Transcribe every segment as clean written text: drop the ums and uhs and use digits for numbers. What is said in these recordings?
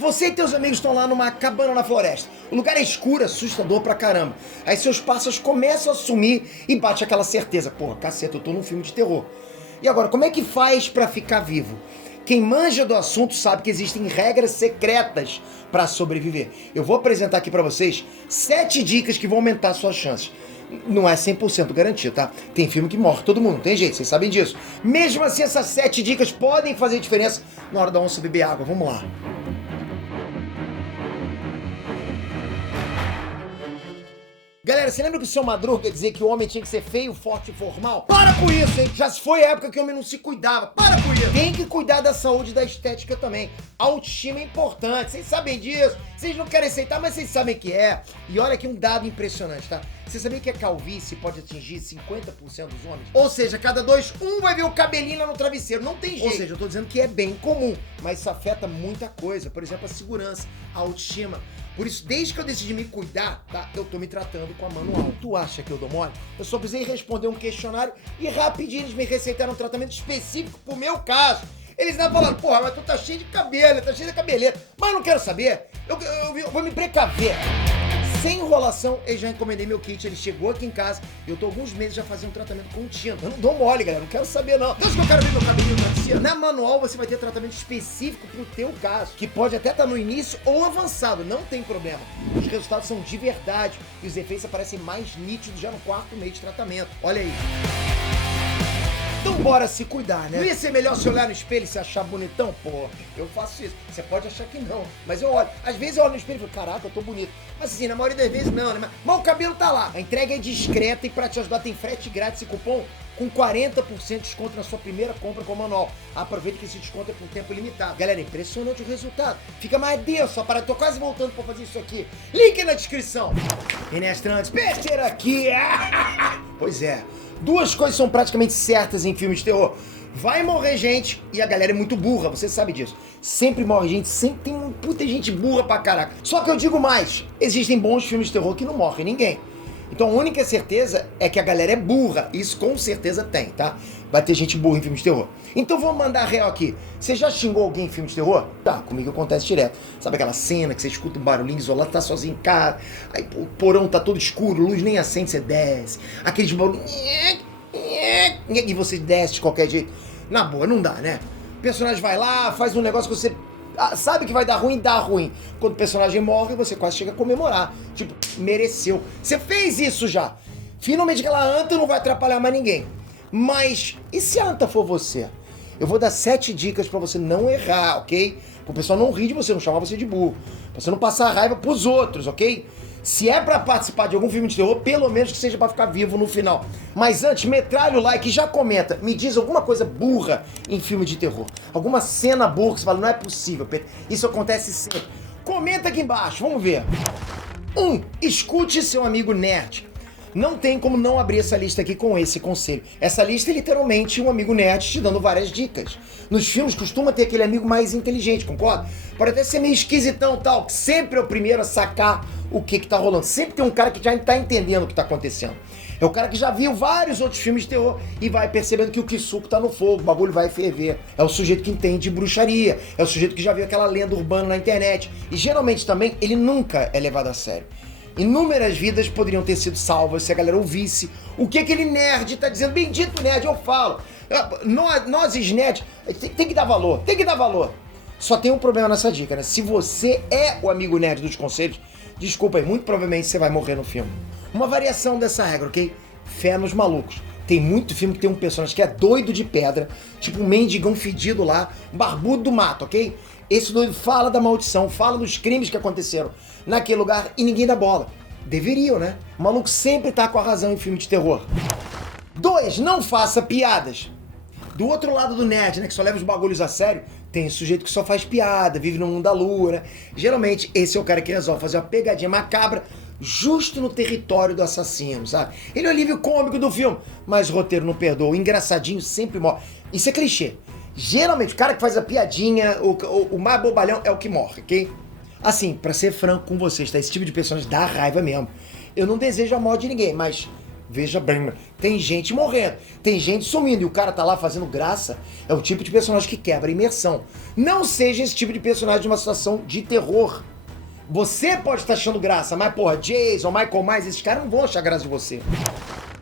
Você e teus amigos estão lá numa cabana na floresta. O lugar é escuro, assustador pra caramba. Aí seus passos começam a sumir e bate aquela certeza. Porra, caceta, eu tô num filme de terror. E agora, como é que faz pra ficar vivo? Quem manja do assunto sabe que existem regras secretas pra sobreviver. Eu vou apresentar aqui pra vocês 7 dicas que vão aumentar suas chances. Não é 100% garantido, tá? Tem filme que morre todo mundo, não tem jeito, vocês sabem disso. Mesmo assim, essas 7 dicas podem fazer diferença na hora da onça beber água. Vamos lá. Galera, você lembra que o seu Madruga dizia que o homem tinha que ser feio, forte e formal? Para com isso, hein? Já se foi a época que o homem não se cuidava. Para com isso! Tem que cuidar da saúde e da estética também. A autoestima é importante, vocês sabem disso. Vocês não querem aceitar, mas vocês sabem que é. E olha aqui um dado impressionante, tá? Você sabia que a calvície pode atingir 50% dos homens? Ou seja, cada 2, um vai ver o cabelinho lá no travesseiro. Não tem jeito. Ou seja, eu tô dizendo que é bem comum, mas isso afeta muita coisa. Por exemplo, a segurança, a autoestima. Por isso, desde que eu decidi me cuidar, tá? Eu tô me tratando com a manual. Tu acha que eu dou mole? Eu só precisei responder um questionário e rapidinho eles me receitaram um tratamento específico pro meu caso. Eles ainda falaram, porra, mas tu tá cheio de cabelo, tá cheio de cabeleira. Mas eu não quero saber. Eu vou me precaver. Sem enrolação, eu já encomendei meu kit, ele chegou aqui em casa e eu tô alguns meses já fazendo um tratamento contínuo. Eu não dou mole, galera, não quero saber não. Então, se eu quero ver meu cabelinho travesseiro, na manual você vai ter tratamento específico pro teu caso, que pode até estar no início ou avançado, não tem problema. Os resultados são de verdade e os efeitos aparecem mais nítidos já no 4º mês de tratamento. Olha aí. Então bora se cuidar, né? Não ia ser melhor se olhar no espelho e se achar bonitão? Pô, eu faço isso. Você pode achar que não, mas eu olho. Às vezes eu olho no espelho e falo, caraca, eu tô bonito. Mas assim, na maioria das vezes não, né? Mas o cabelo tá lá. A entrega é discreta e pra te ajudar tem frete grátis e cupom com 40% de desconto na sua primeira compra com o manual. Aproveita que esse desconto é por tempo limitado. Galera, é impressionante o resultado. Fica mais denso, só para, tô quase voltando pra fazer isso aqui. Link na descrição. Inestrantes, besteira aqui. Pois é. 2 coisas são praticamente certas em filmes de terror. Vai morrer gente e a galera é muito burra, você sabe disso. Sempre morre gente, sempre tem muita gente burra pra caraca. Só que eu digo mais, existem bons filmes de terror que não morre ninguém. Então a única certeza é que a galera é burra. Isso com certeza tem, tá? Vai ter gente burra em filmes de terror. Então vamos mandar real aqui. Você já xingou alguém em filme de terror? Tá, comigo acontece direto. Sabe aquela cena que você escuta um barulhinho isolado, tá sozinho em casa, aí o porão tá todo escuro, luz nem acende, você desce. Aqueles barulhos... E você desce de qualquer jeito. Na boa, não dá, né? O personagem vai lá, faz um negócio que você... sabe que vai dar ruim, dá ruim. Quando o personagem morre, você quase chega a comemorar. Tipo, mereceu. Você fez isso já. Finalmente aquela anta não vai atrapalhar mais ninguém. Mas, e se a anta for você? Eu vou dar 7 dicas pra você não errar, ok? Pro pessoal não rir de você, não chamar você de burro. Pra você não passar raiva pros outros, ok? Se é pra participar de algum filme de terror, pelo menos que seja pra ficar vivo no final. Mas antes, metralha o like e já comenta. Me diz alguma coisa burra em filme de terror. Alguma cena burra que você fala, não é possível, Pedro. Isso acontece sempre. Comenta aqui embaixo, vamos ver. 1. Escute seu amigo nerd. Não tem como não abrir essa lista aqui com esse conselho. Essa lista é literalmente um amigo nerd te dando várias dicas. Nos filmes costuma ter aquele amigo mais inteligente, concorda? Pode até ser meio esquisitão e tal, que sempre é o primeiro a sacar o que tá rolando. Sempre tem um cara que já tá entendendo o que tá acontecendo. É o cara que já viu vários outros filmes de terror e vai percebendo que o Kisuko tá no fogo, o bagulho vai ferver. É o sujeito que entende de bruxaria, é o sujeito que já viu aquela lenda urbana na internet. E geralmente também ele nunca é levado a sério. Inúmeras vidas poderiam ter sido salvas se a galera ouvisse o que aquele nerd tá dizendo. Bendito nerd, eu falo. Nós nerds, tem que dar valor, tem que dar valor. Só tem um problema nessa dica, né? Se você é o amigo nerd dos conselhos, desculpa aí, muito provavelmente você vai morrer no filme. Uma variação dessa regra, ok? Fé nos malucos. Tem muito filme que tem um personagem que é doido de pedra, tipo um mendigão fedido lá, um barbudo do mato, ok? Esse doido fala da maldição, fala dos crimes que aconteceram naquele lugar e ninguém dá bola. Deveriam, né? O maluco sempre tá com a razão em filme de terror. 2. Não faça piadas. Do outro lado do nerd, né, que só leva os bagulhos a sério, tem o sujeito que só faz piada, vive no mundo da lua, né? Geralmente, esse é o cara que resolve fazer uma pegadinha macabra justo no território do assassino, sabe? Ele é o alívio cômico do filme, mas o roteiro não perdoa. O engraçadinho sempre morre. Isso é clichê. Geralmente, o cara que faz a piadinha, o mais bobalhão é o que morre, ok? Assim, pra ser franco com vocês, tá? Esse tipo de personagem dá raiva mesmo. Eu não desejo a morte de ninguém, mas veja bem, tem gente morrendo, tem gente sumindo e o cara tá lá fazendo graça. É o tipo de personagem que quebra a imersão. Não seja esse tipo de personagem de uma situação de terror. Você pode estar achando graça, mas porra, Jason, Michael Myers, esses caras não vão achar graça de você.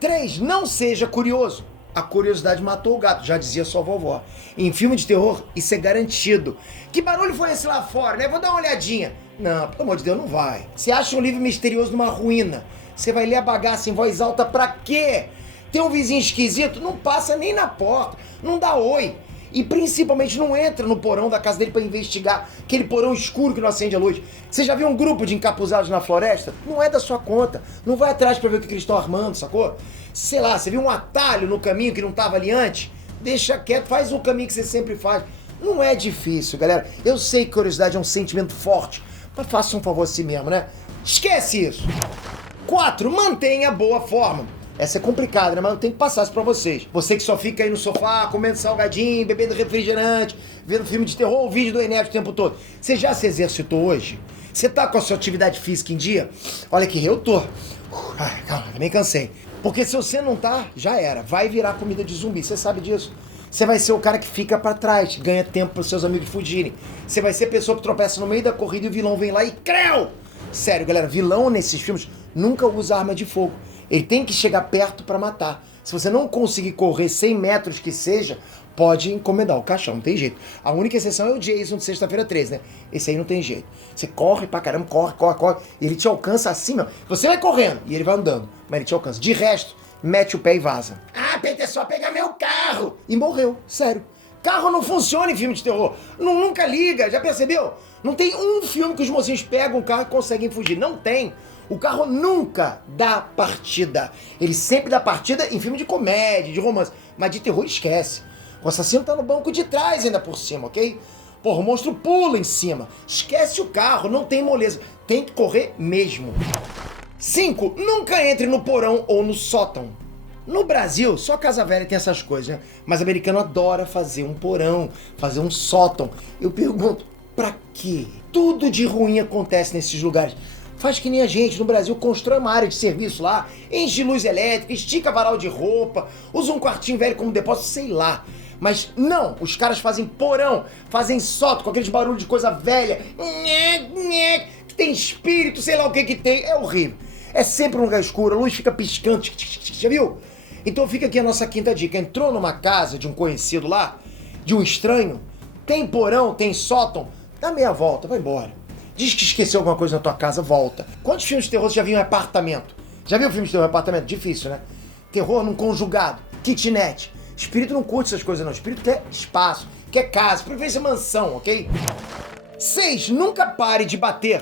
3. Não seja curioso. A curiosidade matou o gato, já dizia sua vovó. Em filme de terror, isso é garantido. Que barulho foi esse lá fora, né? Vou dar uma olhadinha. Não, pelo amor de Deus, não vai. Você acha um livro misterioso numa ruína, você vai ler a bagaça em voz alta pra quê? Tem um vizinho esquisito? Não passa nem na porta, não dá oi. E principalmente não entra no porão da casa dele pra investigar aquele porão escuro que não acende a luz. Você já viu um grupo de encapuzados na floresta? Não é da sua conta. Não vai atrás pra ver o que eles estão armando, sacou? Sei lá, você viu um atalho no caminho que não tava ali antes? Deixa quieto, faz o caminho que você sempre faz. Não é difícil, galera. Eu sei que curiosidade é um sentimento forte, mas faça um favor a si mesmo, né? Esquece isso. 4. Mantenha boa forma. Essa é complicada, né? Mas eu tenho que passar isso pra vocês. Você que só fica aí no sofá, comendo salgadinho, bebendo refrigerante, vendo filme de terror ou vídeo do Enéas o tempo todo. Você já se exercitou hoje? Você tá com a sua atividade física em dia? Olha aqui, eu tô. Ai, calma, também cansei. Porque se você não tá, já era. Vai virar comida de zumbi, você sabe disso. Você vai ser o cara que fica pra trás, ganha tempo pros seus amigos fugirem. Você vai ser a pessoa que tropeça no meio da corrida e o vilão vem lá e creu! Sério, galera, vilão nesses filmes nunca usa arma de fogo. Ele tem que chegar perto pra matar. Se você não conseguir correr 100 metros que seja, pode encomendar o caixão, não tem jeito. A única exceção é o Jason de Sexta-feira 13, né? Esse aí não tem jeito. Você corre pra caramba, corre, e ele te alcança assim, meu. Você vai correndo e ele vai andando, mas ele te alcança. De resto, mete o pé e vaza. Ah, Peter, é só pegar meu carro! E morreu, sério. Carro não funciona em filme de terror. Nunca liga, já percebeu? Não tem um filme que os mocinhos pegam o carro e conseguem fugir. Não tem. O carro nunca dá partida. Ele sempre dá partida em filme de comédia, de romance. Mas de terror esquece. O assassino tá no banco de trás ainda por cima, ok? Porra, o monstro pula em cima. Esquece o carro, não tem moleza. Tem que correr mesmo. 5. Nunca entre no porão ou no sótão. No Brasil, só Casa Velha tem essas coisas, né? Mas o americano adora fazer um porão, fazer um sótão. Eu pergunto, pra quê? Tudo de ruim acontece nesses lugares. Faz que nem a gente no Brasil, constrói uma área de serviço lá, enche luz elétrica, estica varal de roupa, usa um quartinho velho como depósito, sei lá. Mas não, os caras fazem porão, fazem sótão com aqueles barulhos de coisa velha, que tem espírito, sei lá o que tem, é horrível. É sempre um lugar escuro, a luz fica piscando, já viu? Então fica aqui a nossa quinta dica. Entrou numa casa de um conhecido lá, de um estranho, tem porão, tem sótão, dá meia volta, vai embora. Diz que esqueceu alguma coisa na tua casa, volta. Quantos filmes de terror você já viu em apartamento? Já viu filme de terror em apartamento? Difícil, né? Terror num conjugado, kitnet. Espírito não curte essas coisas não, espírito quer espaço, quer casa, preferência mansão, ok? 6. Nunca pare de bater.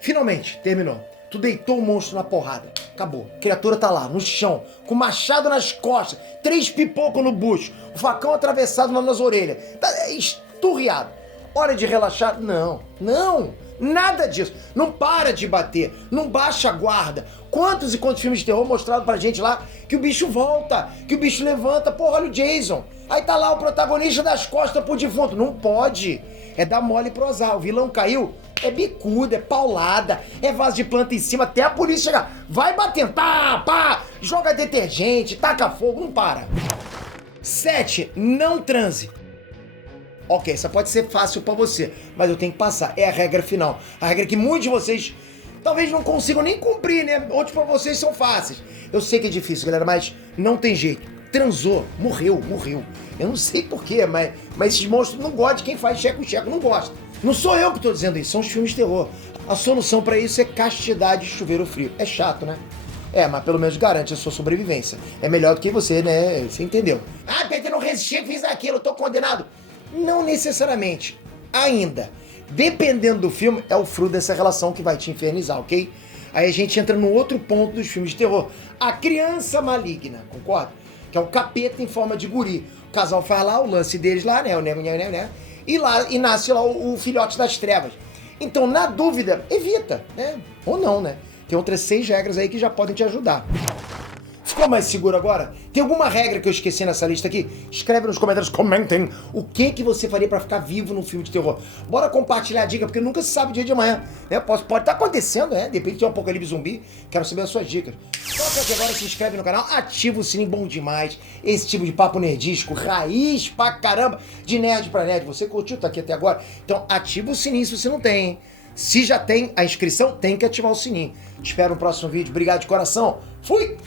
Finalmente, terminou. Tu deitou o monstro na porrada. Acabou. A criatura tá lá, no chão, com o machado nas costas, 3 pipocos no bucho, o facão atravessado nas orelhas. Tá esturriado. Hora de relaxar? Não. Nada disso. Não para de bater. Não baixa a guarda. Quantos e quantos filmes de terror mostraram pra gente lá que o bicho volta, que o bicho levanta. Porra, olha o Jason. Aí tá lá o protagonista das costas pro defunto. Não pode. É dar mole pro azar. O vilão caiu. É bicuda, é paulada, é vaso de planta em cima, até a polícia chegar. Vai batendo, pá, joga detergente, taca fogo, não para. 7. Não transe. Ok, essa pode ser fácil pra você, mas eu tenho que passar. É a regra final. A regra que muitos de vocês talvez não consigam nem cumprir, né? Outros pra vocês são fáceis. Eu sei que é difícil, galera, mas não tem jeito. Transou, morreu. Eu não sei porquê, mas esses monstros não gostam de quem faz checo, não gosta. Não sou eu que tô dizendo isso, são os filmes de terror. A solução pra isso é castidade e chuveiro frio. É chato, né? É, mas pelo menos garante a sua sobrevivência. É melhor do que você, né? Você entendeu. Ah, Peter, não resisti, fiz aquilo, tô condenado. Não necessariamente. Ainda. Dependendo do filme, é o fruto dessa relação que vai te infernizar, ok? Aí a gente entra no outro ponto dos filmes de terror. A criança maligna, concorda? Que é o capeta em forma de guri. O casal faz lá o lance deles lá, né? E nasce lá o filhote das trevas. Então, na dúvida, evita, né? Ou não, né? Tem outras 6 regras aí que já podem te ajudar. Ficou mais seguro agora? Tem alguma regra que eu esqueci nessa lista aqui? Escreve nos comentários, comentem o que você faria pra ficar vivo num filme de terror. Bora compartilhar a dica, porque nunca se sabe o dia de amanhã. Né? Pode estar acontecendo, né? De repente tem um apocalipse zumbi. Quero saber as suas dicas. Toca aqui agora, se inscreve no canal, ativa o sininho, bom demais. Esse tipo de papo nerdístico, raiz pra caramba, de nerd pra nerd. Você curtiu, tá aqui até agora? Então ativa o sininho se você não tem, hein? Se já tem a inscrição, tem que ativar o sininho. Te espero no próximo vídeo. Obrigado de coração. Fui!